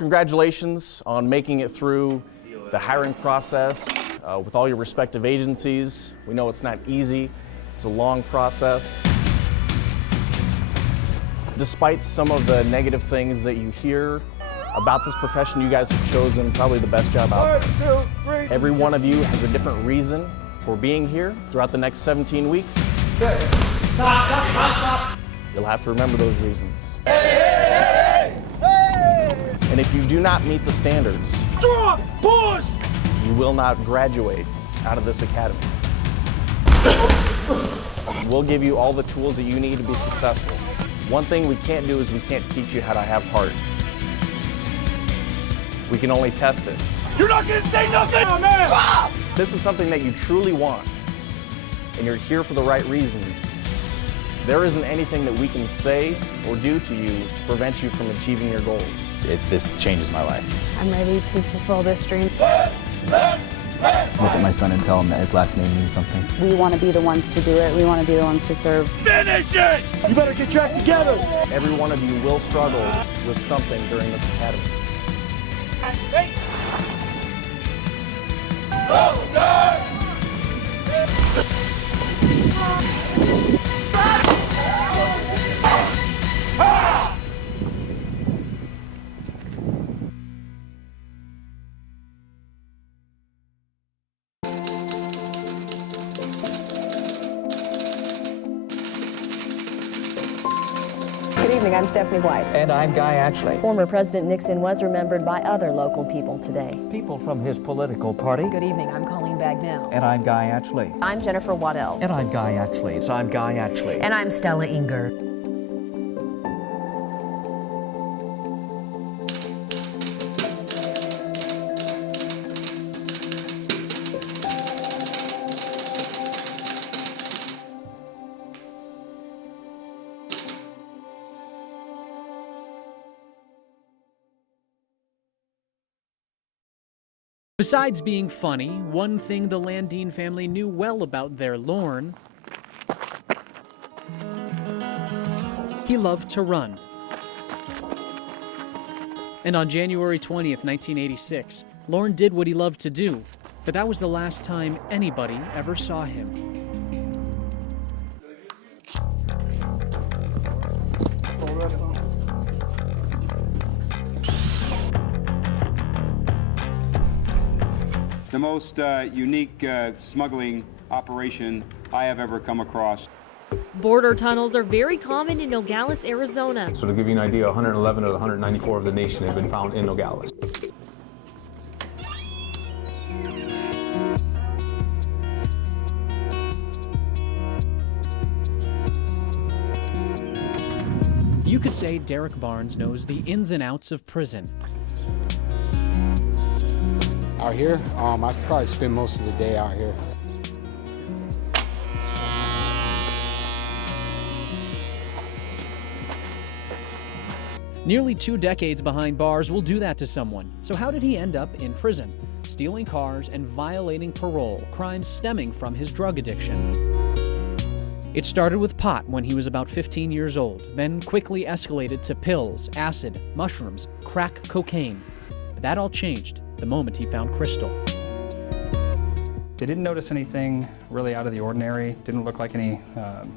Congratulations on making it through the hiring process with all your respective agencies. We know it's not easy. It's a long process. Despite some of the negative things that you hear about this profession, you guys have chosen probably the best job out there. 1, 2, 3. Every one of you has a different reason for being here throughout the next 17 weeks. Stop. You'll have to remember those reasons. Hey! And if you do not meet the standards, drop, push, you will not graduate out of this academy. We'll give you all the tools that you need to be successful. One thing we can't do is we can't teach you how to have heart. We can only test it. You're not gonna say nothing! Oh, man. Ah! This is something that you truly want, and you're here for the right reasons. There isn't anything that we can say or do to you to prevent you from achieving your goals. This changes my life. I'm ready to fulfill this dream. Look at my son and tell him that his last name means something. We want to be the ones to do it. We want to be the ones to serve. Finish it! You better get your act together! Every one of you will struggle with something during this academy. Good evening, I'm Stephanie White. And I'm Guy Atchley. Former President Nixon was remembered by other local people today. People from his political party. Good evening, I'm Colleen Bagnell. And I'm Guy Atchley. I'm Jennifer Waddell. And I'm Guy Atchley. So I'm Guy Atchley. And I'm Stella Inger. Besides being funny, one thing the Landine family knew well about their Lorne: he loved to run. And on January 20th, 1986, Lorne did what he loved to do, but that was the last time anybody ever saw him. The most unique smuggling operation I have ever come across. Border tunnels are very common in Nogales, Arizona. So to give you an idea, 111 of the 194 of the nation have been found in Nogales. You could say Derek Barnes knows the ins and outs of prison. Out here, I could probably spend most of the day out here. Nearly 2 decades behind bars will do that to someone. So how did he end up in prison? Stealing cars and violating parole, crimes stemming from his drug addiction. It started with pot when he was about 15 years old, then quickly escalated to pills, acid, mushrooms, crack cocaine. But that all changed the moment he found crystal. They didn't notice anything really out of the ordinary, didn't look like any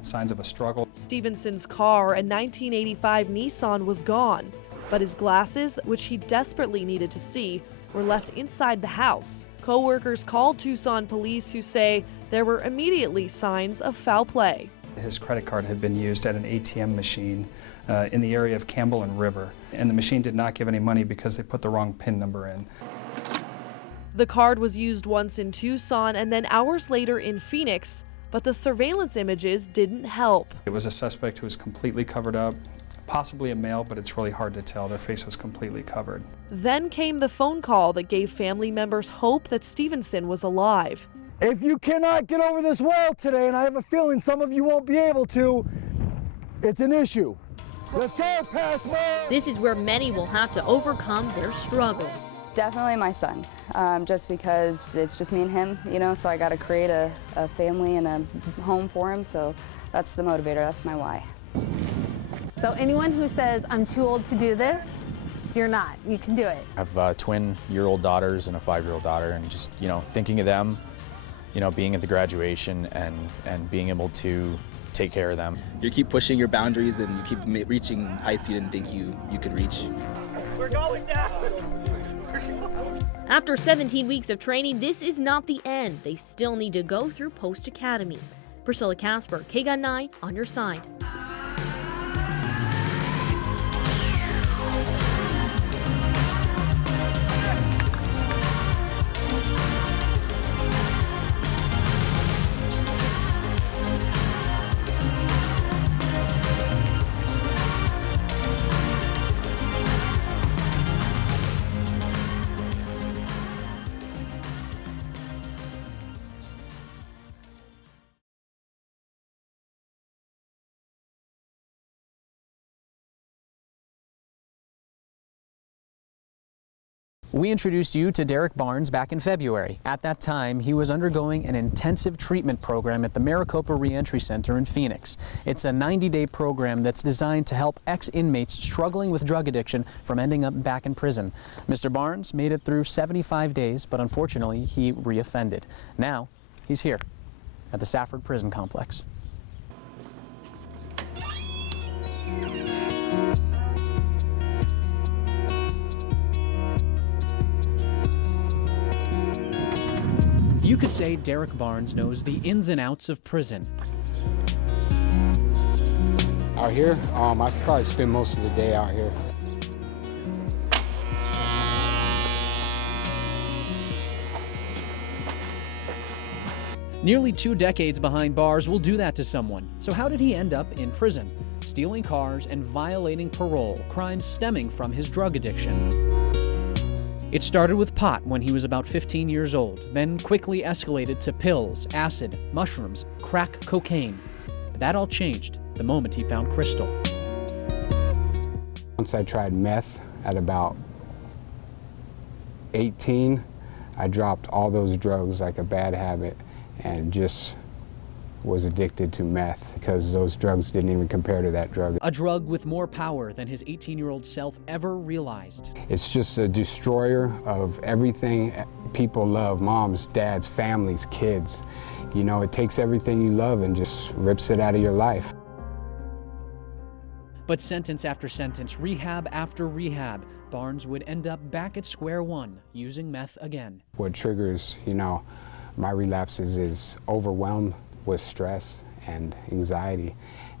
signs of a struggle. Stevenson's car, a 1985 Nissan, was gone, but his glasses, which he desperately needed to see, were left inside the house. Co-workers called Tucson police, who say there were immediately signs of foul play. His credit card had been used at an ATM machine in the area of Campbell and River, and the machine did not give any money because they put the wrong PIN number in. The card was used once in Tucson and then hours later in Phoenix, but the surveillance images didn't help. It was a suspect who was completely covered up, possibly a male, but it's really hard to tell. Their face was completely covered. Then came the phone call that gave family members hope that Stevenson was alive. If you cannot get over this wall today, and I have a feeling some of you won't be able to, it's an issue. Let's go, Passmore! This is where many will have to overcome their struggle. Definitely my son, just because it's just me and him, you know, so I got to create a family and a home for him, so that's the motivator, that's my why. So anyone who says, I'm too old to do this, you're not. You can do it. I have twin-year-old daughters and a 5-year-old daughter, and just, thinking of them, being at the graduation and being able to take care of them. You keep pushing your boundaries and you keep reaching heights you didn't think you could reach. We're going down! After 17 weeks of training, this is not the end. They still need to go through Post Academy. Priscilla Casper, KGUN 9, on your side. We introduced you to Derek Barnes back in February. At that time, he was undergoing an intensive treatment program at the Maricopa Reentry Center in Phoenix. It's a 90-day program that's designed to help ex-inmates struggling with drug addiction from ending up back in prison. Mr. Barnes made it through 75 days, but unfortunately, he reoffended. Now, he's here at the Safford Prison Complex. You could say Derek Barnes knows the ins and outs of prison. Out here, I probably spend most of the day out here. Nearly 2 decades behind bars will do that to someone. So how did he end up in prison? Stealing cars and violating parole, crimes stemming from his drug addiction. It started with pot when he was about 15 years old, then quickly escalated to pills, acid, mushrooms, crack cocaine. But that all changed the moment he found crystal. Once I tried meth at about 18, I dropped all those drugs like a bad habit and just was addicted to meth because those drugs didn't even compare to that drug. A drug with more power than his 18-year-old self ever realized. It's just a destroyer of everything people love, moms, dads, families, kids. It takes everything you love and just rips it out of your life. But sentence after sentence, rehab after rehab, Barnes would end up back at square one, using meth again. What triggers, my relapses is overwhelmed with stress and anxiety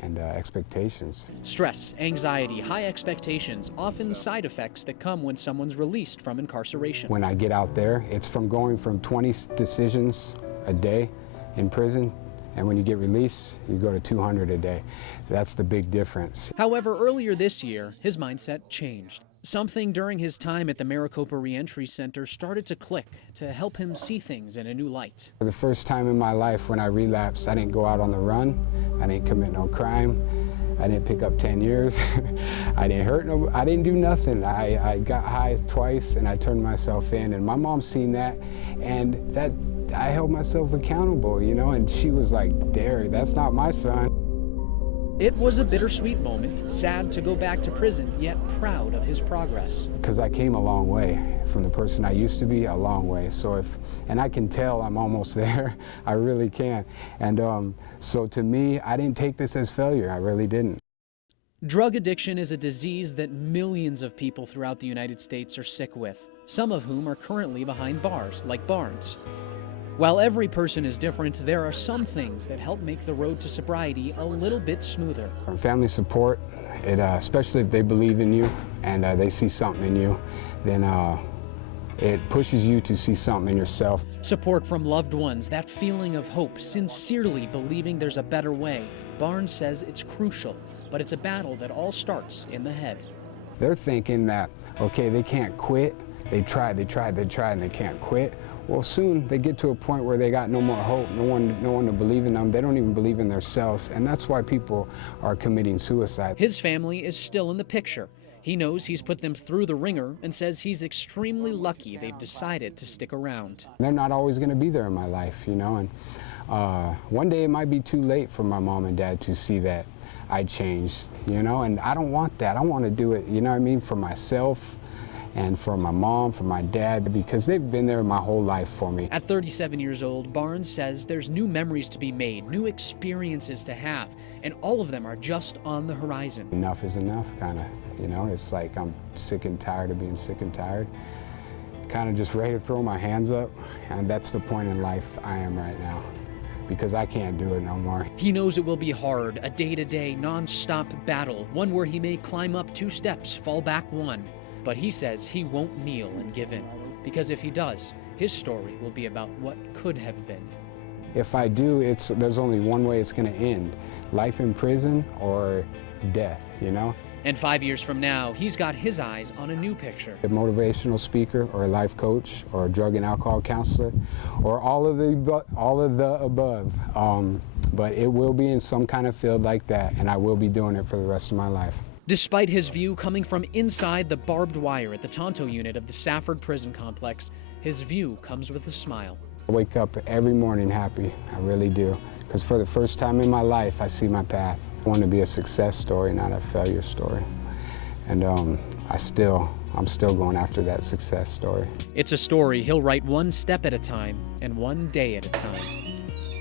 and expectations. Stress, anxiety, high expectations, often side effects that come when someone's released from incarceration. When I get out there, it's from going from 20 decisions a day in prison, and when you get released, you go to 200 a day. That's the big difference. However, earlier this year, his mindset changed. Something during his time at the Maricopa Reentry Center started to click to help him see things in a new light. For the first time in my life when I relapsed, I didn't go out on the run, I didn't commit no crime, I didn't pick up 10 years, I didn't hurt nobody, I didn't do nothing. I got high twice and I turned myself in, and my mom seen that, and that I held myself accountable, and she was like, Derek, that's not my son. It was a bittersweet moment, sad to go back to prison, yet proud of his progress. Because I came a long way from the person I used to be, a long way. And I can tell I'm almost there, I really can. And so to me, I didn't take this as failure, I really didn't. Drug addiction is a disease that millions of people throughout the United States are sick with, some of whom are currently behind bars, like Barnes. While every person is different, there are some things that help make the road to sobriety a little bit smoother. Family support, especially if they believe in you and they see something in you, then it pushes you to see something in yourself. Support from loved ones, that feeling of hope, sincerely believing there's a better way. Barnes says it's crucial, but it's a battle that all starts in the head. They're thinking that, okay, they can't quit. They tried, and they can't quit. Well, soon they get to a point where they got no more hope, no one to believe in them. They don't even believe in themselves, and that's why people are committing suicide. His family is still in the picture. He knows he's put them through the ringer and says he's extremely lucky they've decided to stick around. They're not always going to be there in my life, and one day it might be too late for my mom and dad to see that I changed, you know, and I don't want that. I want to do it, you know what I mean, for myself and for my mom, for my dad, because they've been there my whole life for me. At 37 years old, Barnes says there's new memories to be made, new experiences to have, and all of them are just on the horizon. Enough is enough, kind of, you know, it's like I'm sick and tired of being sick and tired. Kind of just ready to throw my hands up, and that's the point in life I am right now, because I can't do it no more. He knows it will be hard, a day-to-day, non-stop battle, one where he may climb up 2 steps, fall back 1. But he says he won't kneel and give in, because if he does, his story will be about what could have been. If I do, there's only one way it's going to end, life in prison or death, you know? And 5 years from now, he's got his eyes on a new picture. A motivational speaker or a life coach or a drug and alcohol counselor or all of the above. But it will be in some kind of field like that, and I will be doing it for the rest of my life. Despite his view coming from inside the barbed wire at the Tonto unit of the Safford Prison Complex, his view comes with a smile. I wake up every morning happy, I really do, because for the first time in my life, I see my path. I want to be a success story, not a failure story. And I'm still going after that success story. It's a story he'll write one step at a time and one day at a time.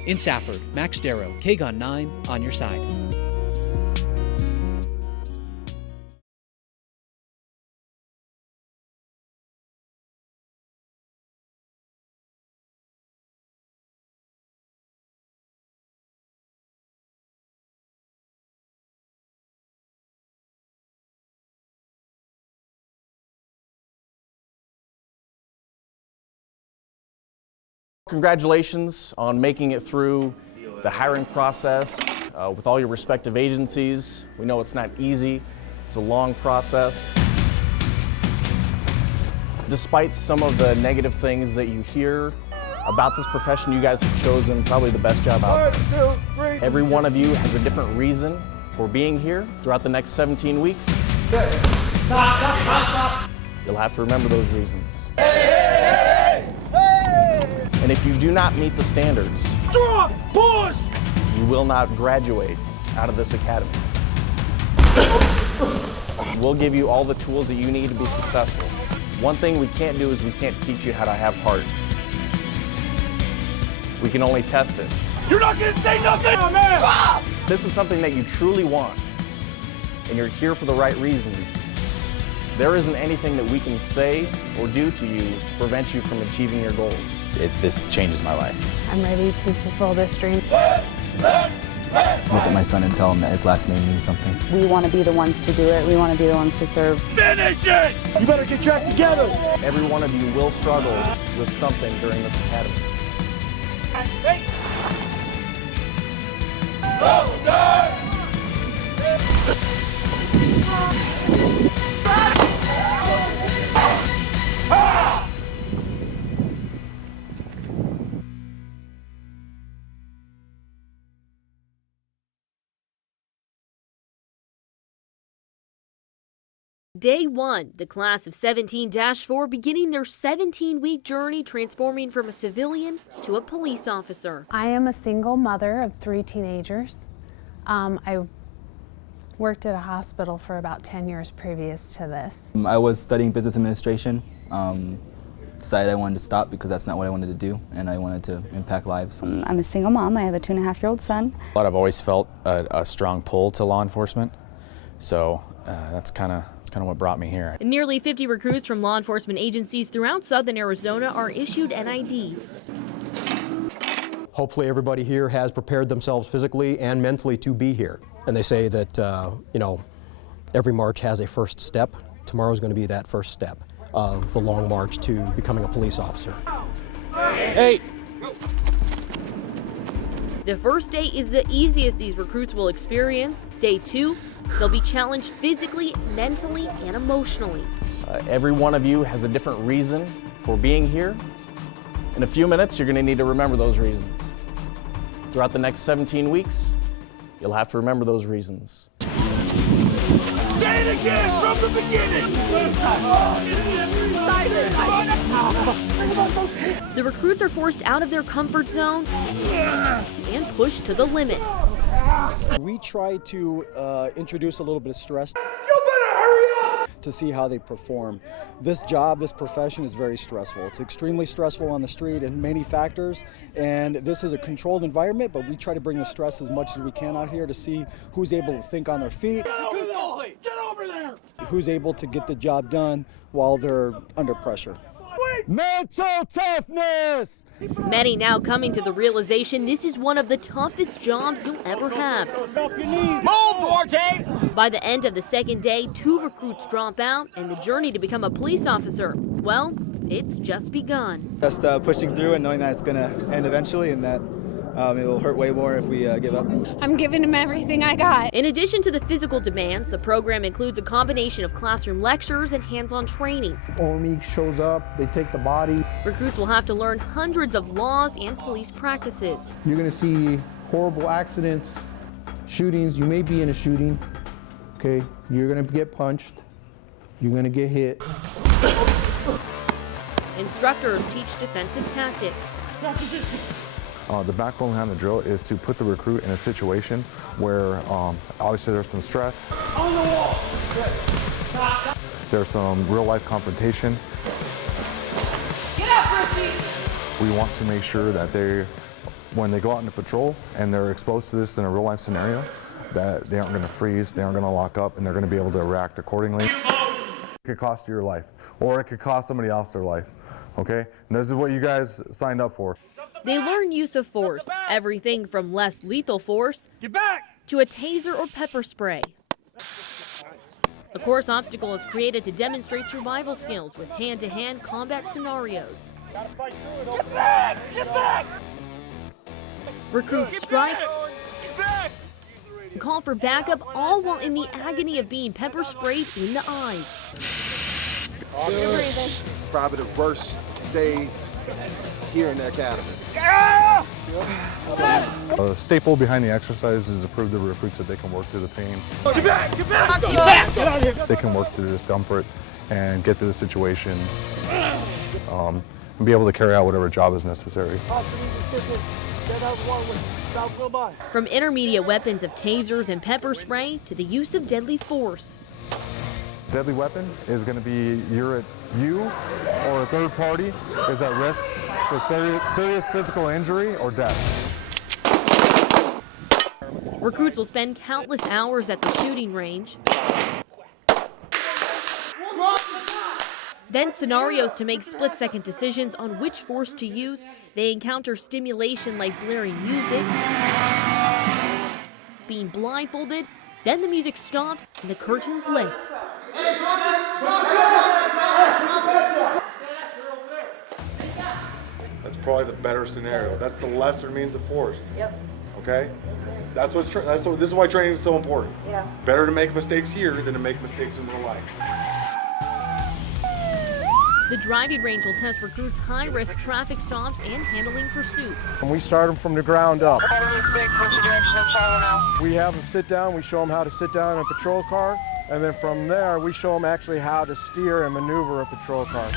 In Safford, Max Darrow, KGUN 9, on your side. Congratulations on making it through the hiring process with all your respective agencies. We know it's not easy. It's a long process. Despite some of the negative things that you hear about this profession, you guys have chosen probably the best job out there. 1, 2, 3. Every one of you has a different reason for being here throughout the next 17 weeks. Stop. You'll have to remember those reasons. And if you do not meet the standards, Drop! Push! you will not graduate out of this academy. We'll give you all the tools that you need to be successful. One thing we can't do is we can't teach you how to have heart. We can only test it. You're not gonna say nothing! Oh, man. Ah! This is something that you truly want, and you're here for the right reasons. There isn't anything that we can say or do to you to prevent you from achieving your goals. This changes my life. I'm ready to fulfill this dream. Look at my son and tell him that his last name means something. We want to be the ones to do it. We want to be the ones to serve. Finish it! You better get your act together! Every one of you will struggle with something during this academy. Day 1, the class of 17-4 beginning their 17-week journey transforming from a civilian to a police officer. I am a single mother of 3 teenagers. I worked at a hospital for about 10 years previous to this. I was studying business administration. Decided I wanted to stop because that's not what I wanted to do, and I wanted to impact lives. I'm a single mom. I have a 2.5-year-old son. I've always felt a strong pull to law enforcement, so that's kind of what brought me here. Nearly 50 recruits from law enforcement agencies throughout southern Arizona are issued an ID. Hopefully everybody here has prepared themselves physically and mentally to be here. And they say that, every march has a first step. Tomorrow's going to be that first step of the long march to becoming a police officer. Hey! The first day is the easiest these recruits will experience. Day 2, they'll be challenged physically, mentally, and emotionally. Every one of you has a different reason for being here. In a few minutes, you're going to need to remember those reasons. Throughout the next 17 weeks, you'll have to remember those reasons. Say it again from the beginning! The recruits are forced out of their comfort zone and pushed to the limit. We try to introduce a little bit of stress to see how they perform. This job, this profession is very stressful. It's extremely stressful on the street in many factors, and this is a controlled environment, but we try to bring the stress as much as we can out here to see who's able to think on their feet, who's able to get the job done while they're under pressure. Mental toughness! Many now coming to the realization this is one of the toughest jobs you'll ever have. Move, Duarte! By the end of the second day, 2 recruits drop out, and the journey to become a police officer, well, it's just begun. Just pushing through and knowing that it's going to end eventually and that it'll hurt way more if we give up. I'm giving him everything I got. In addition to the physical demands, the program includes a combination of classroom lectures and hands-on training. OME shows up, they take the body. Recruits will have to learn hundreds of laws and police practices. You're going to see horrible accidents, shootings. You may be in a shooting, okay? You're going to get punched. You're going to get hit. Instructors teach defensive tactics. The backbone behind the drill is to put the recruit in a situation where obviously there's some stress. On the wall. There's some real life confrontation. Get up, Richie! We want to make sure that when they go out into patrol and they're exposed to this in a real life scenario, that they aren't going to freeze, they aren't going to lock up, and they're going to be able to react accordingly. It could cost you your life, or it could cost somebody else their life, okay? And this is what you guys signed up for. They learn use of force, everything from less lethal force to a taser or pepper spray. A course obstacle is created to demonstrate survival skills with hand-to-hand combat scenarios. Get back! Get back! Recruits strike, call for backup, all while in the agony of being pepper sprayed in the eyes. Probably the worst day here in the academy. A staple behind the exercise is to prove to the recruits that they can work through the pain. Get back! Get back! Get back! Get out of here! They can work through the discomfort and get through the situation and be able to carry out whatever job is necessary. From intermediate weapons of tasers and pepper spray to the use of deadly force. Deadly weapon is going to be you or a third party is at risk for serious physical injury or death. Recruits will spend countless hours at the shooting range. Then scenarios to make split-second decisions on which force to use. They encounter stimulation like blaring music, being blindfolded, then the music stops and the curtains lift. That's probably the better scenario. That's the lesser means of force. Yep. Okay? This is why training is so important. Yeah. Better to make mistakes here than to make mistakes in real life. The driving range will test recruits' high-risk traffic stops and handling pursuits. And we start them from the ground up. We have them sit down, we show them how to sit down in a patrol car, and then from there we show them actually how to steer and maneuver a patrol car.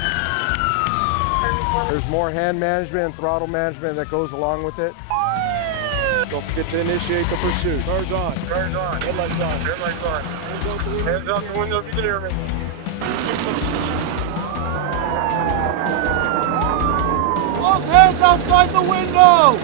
There's more hand management and throttle management that goes along with it. Don't forget to initiate the pursuit. Cars on. Cars on. Headlights on. Headlights on. Hands out the window, clear me. Hands outside the window!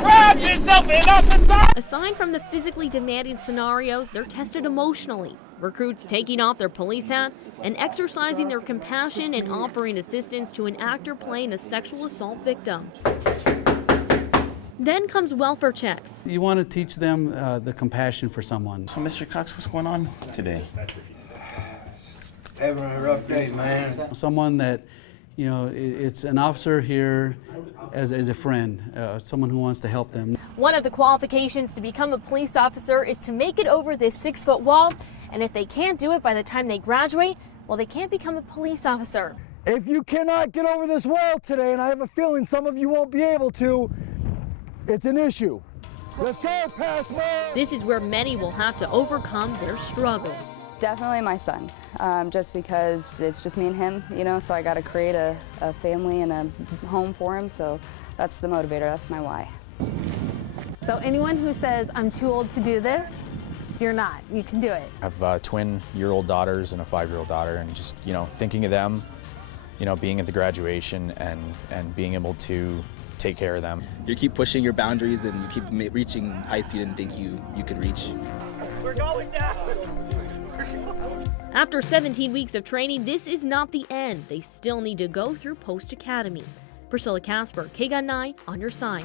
Grab yourself in off the side! Aside from the physically demanding scenarios, they're tested emotionally. Recruits taking off their police hat and exercising their compassion and offering assistance to an actor playing a sexual assault victim. Then comes welfare checks. You want to teach them the compassion for someone. So, Mr. Cox, what's going on today? Having a rough day, man. Someone that, you know, it's an officer here as a friend, someone who wants to help them. One of the qualifications to become a police officer is to make it over this 6-foot wall, and if they can't do it by the time they graduate, well, they can't become a police officer. If you cannot get over this wall today, and I have a feeling some of you won't be able to, it's an issue. Let's go, Passman! This is where many will have to overcome their struggle. Definitely my son, just because it's just me and him, you know, so I got to create a family and a home for him, so that's the motivator, that's my why. So anyone who says, I'm too old to do this, you're not. You can do it. I have twin-year-old daughters and a 5-year-old daughter, and just, thinking of them, being at the graduation and being able to take care of them. You keep pushing your boundaries and you keep reaching heights you didn't think you could reach. We're going down. After 17 weeks of training, this is not the end. They still need to go through post-academy. Priscilla Casper, KGUN 9, on your side.